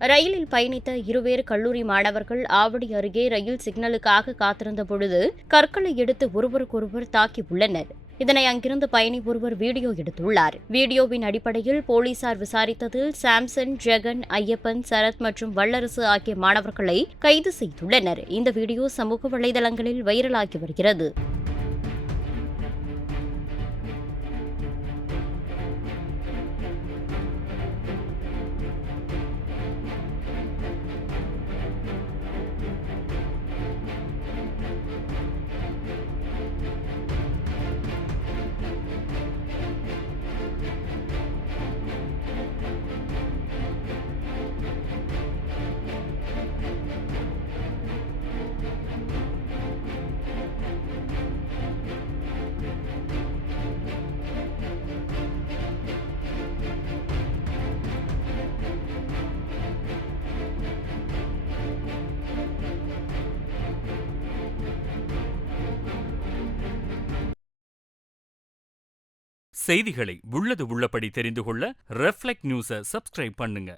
ரயிலில் பயணித்த இருவேறு கல்லூரி மாணவர்கள் ஆவடி அருகே ரயில் சிக்னலுக்காக காத்திருந்த பொழுது கற்களை எடுத்து ஒருவருக்கொருவர் தாக்கியுள்ளனர். இதனை அங்கிருந்த பயணி ஒருவர் வீடியோ எடுத்துள்ளார். வீடியோவின் அடிப்படையில் போலீசார் விசாரித்ததில் சாம்சன், ஜெகன், ஐயப்பன், சரத் மற்றும் வல்லரசு ஆகிய மாணவர்களை கைது செய்துள்ளனர். இந்த வீடியோ சமூக வலைதளங்களில் வைரலாகி வருகிறது. செய்திகளை உள்ளது உள்ளபடி தெரிந்து கொள்ள ரெஃப்ளெக்ட் நியூஸை சப்ஸ்கிரைப் பண்ணுங்க.